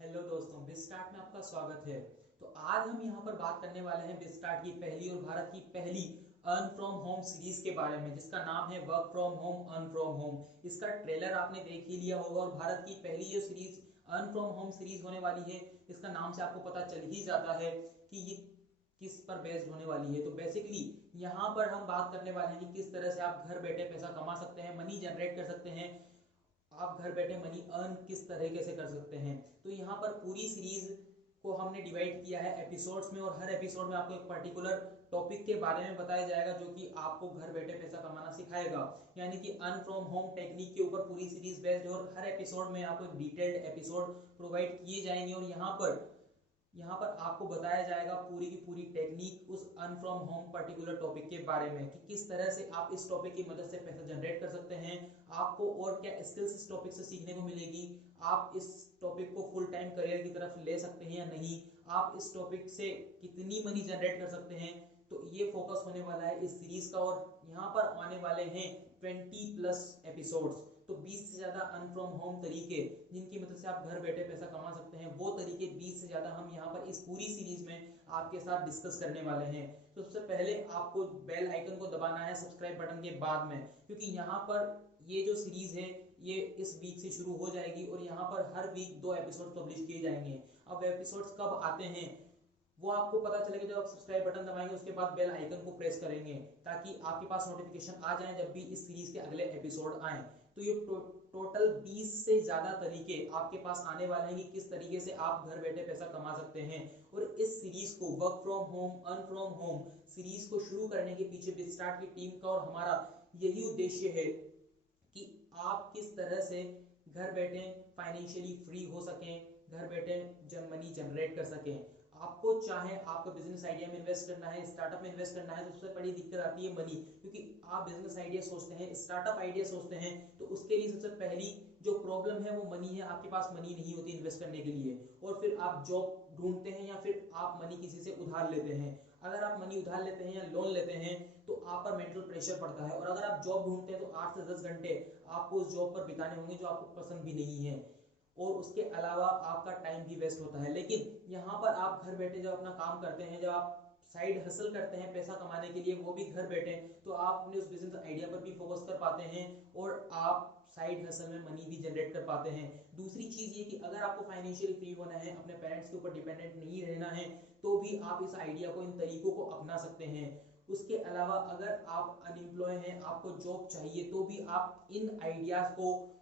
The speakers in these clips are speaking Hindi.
हेलो दोस्तों, बिस्टार्ट में आपका स्वागत है। तो आज हम यहाँ पर बात करने वाले हैं बिस्टार्ट की पहली और भारत की पहली अर्न फ्रॉम होम सीरीज के बारे में, जिसका नाम है work from home earn from home. इसका ट्रेलर आपने देख ही लिया होगा और भारत की पहली ये series earn from home series होने वाली है। इसका नाम से आपको पता चल ही जाता है कि ये किस पर बेस्ड होने वाली है। तो बेसिकली यहाँ पर हम बात करने वाले हैं कि किस तरह से आप घर बैठे पैसा कमा सकते हैं, मनी जनरेट कर सकते हैं, आप घर बैठे मनी अर्न किस तरीके से कर सकते हैं। तो यहाँ पर पूरी सीरीज को हमने डिवाइड किया है एपिसोड्स में, और हर एपिसोड में आपको एक पर्टिकुलर टॉपिक के बारे में बताया जाएगा जो कि आपको घर बैठे पैसा कमाना सिखाएगा। यानी कि अर्न फ्रॉम होम टेक्निक के ऊपर पूरी सीरीज बेस्ड है और हर एपिसोड में आपको एक डिटेल्ड एपिसोड प्रोवाइड किए जाएंगे और यहाँ पर आपको बताया जाएगा पूरी की पूरी टेक्निक उस earn from home particular topic के बारे में कि किस तरह से आप इस टॉपिक की मदद से पैसा जनरेट कर सकते हैं, आपको और क्या स्किल्स इस टॉपिक से सीखने को मिलेगी, आप इस टॉपिक को फुल टाइम करियर की तरफ ले सकते हैं या नहीं, आप इस टॉपिक से कितनी मनी जनरेट कर सकते हैं। तो ये फोकस होने वाला है इस सीरीज का और यहाँ पर आने वाले हैं 20+ एपिसोड्स। तो 20 से ज्यादा अर्न फ्रॉम होम तरीके जिनकी मदद से आप घर बैठे पैसा कमा सकते हैं, वो तरीके 20 से ज्यादा हम यहाँ पर इस पूरी सीरीज में आपके साथ डिस्कस करने वाले हैं। तो सबसे पहले आपको बेल आइकन को दबाना है सब्सक्राइब बटन के बाद में, क्योंकि यहाँ पर ये जो सीरीज है ये इस वीक से शुरू हो जाएगी और यहाँ पर हर वीक 2 एपिसोड पब्लिश किए जाएंगे। अब एपिसोड्स कब आते हैं वो आपको पता चलेगा जब आप सब्सक्राइब बटन दबाएंगे, उसके बाद बेल आइकन को प्रेस करेंगे ताकि आपके पास नोटिफिकेशन आ जाए जब भी इस सीरीज के अगले एपिसोड आए। तो ये टोटल 20 से ज्यादा तरीके आपके पास आने वाले हैं कि किस तरीके से आप घर बैठे पैसा कमा सकते हैं। और इस सीरीज को work from home earn from home series को शुरू करने के पीछे बिस्टार्ट की टीम का और हमारा यही उद्देश्य है कि आप किस तरह से घर बैठे फाइनेंशियली फ्री हो सकें, घर बैठे मनी जनरेट कर सकें। आपको चाहे आपको बिजनेस आइडिया में इन्वेस्ट करना है, स्टार्टअप में इन्वेस्ट करना है, तो सबसे बड़ी दिक्कत आती है मनी, क्योंकि आप बिजनेस आइडिया सोचते हैं, स्टार्टअप आइडिया सोचते हैं, तो उसके लिए सबसे पहली जो प्रॉब्लम है वो मनी है। आपके पास मनी नहीं होती इन्वेस्ट करने के लिए, और फिर आप जॉब ढूंढते हैं या फिर आप मनी किसी से उधार लेते हैं। अगर आप मनी उधार लेते हैं या लोन लेते हैं तो आप पर मेंटल प्रेशर पड़ता है, और अगर आप जॉब ढूंढते हैं तो 8 से 10 घंटे आपको उस जॉब पर बिताने होंगे जो आपको पसंद भी नहीं है, और उसके अलावा आपका टाइम भी वेस्ट होता है। लेकिन यहाँ पर आप घर बैठे जब अपना काम करते हैं, जब आप साइड हसल करते हैं पैसा कमाने के लिए, वो भी घर बैठे, तो आप अपने उस बिजनेस आइडिया पर भी फोकस कर पाते हैं और आप साइड हसल में मनी भी जनरेट कर पाते हैं। दूसरी चीज ये कि अगर आपको फाइनेंशियली फ्री होना है, अपने पेरेंट्स के ऊपर डिपेंडेंट नहीं रहना है, तो भी आप इस आइडिया को, इन तरीकों को अपना सकते हैं। उसके अलावा अगर आप अनएम्प्लॉय हैं, आपको जॉब चाहिए, तो भी आप इन आइडियाज को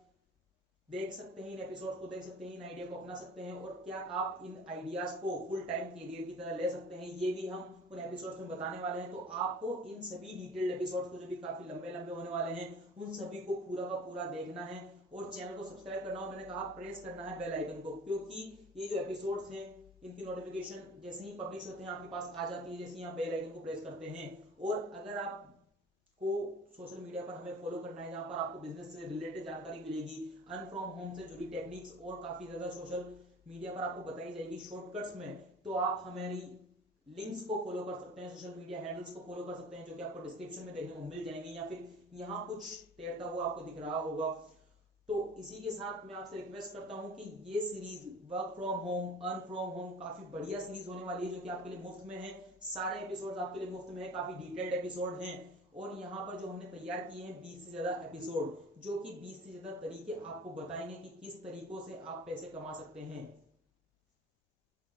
देख सकते हैं, इन एपिसोड्स को देख सकते हैं, इन आइडिया को अपना सकते हैं, और क्या आप इन आइडियाज को फुल टाइम कैरियर की तरह ले सकते हैं, ये भी हम उन एपिसोड्स में बताने वाले हैं। तो आपको इन सभी डिटेल्ड एपिसोड्स को, जो भी काफी लंबे लंबे होने वाले हैं, उन सभी को पूरा का पूरा देखना है और चैनल को सब्सक्राइब करना, और मैंने कहा प्रेस करना है बेल आइकन को, क्योंकि ये जो एपिसोड्स हैं इनकी नोटिफिकेशन जैसे ही पब्लिश होते हैं आपके पास आ जाती है, जैसे ही आप बेल आइकन को प्रेस करते हैं। और अगर आप को सोशल मीडिया पर हमें फॉलो करना है, जहां पर आपको बिजनेस से रिलेटेड जानकारी मिलेगी, अर्न फ्रॉम होम से जुड़ी टेक्निक्स और काफी ज्यादा सोशल मीडिया पर आपको बताई जाएगी शॉर्टकट्स में, तो आप हमारी लिंक्स को फॉलो कर सकते हैं, सोशल मीडिया हैंडल्स को फॉलो कर सकते हैं, जो कि आपको डिस्क्रिप्शन में देखने को मिल जाएंगे, या फिर यहाँ कुछ तैरता हुआ आपको दिख रहा होगा। तो इसी के साथ मैं आपसे रिक्वेस्ट करता हूं कि ये series work from home earn from home काफी बढ़िया सीरीज होने वाली है, जो कि आपके लिए मुफ्त में है। सारे एपिसोड्स आपके लिए मुफ्त में है, काफी डिटेल्ड एपिसोड हैं, और यहाँ पर जो हमने तैयार किए हैं 20 से ज्यादा एपिसोड, जो कि 20 से ज्यादा तरीके आपको बताएंगे कि किस तरीकों से आप पैसे कमा सकते हैं।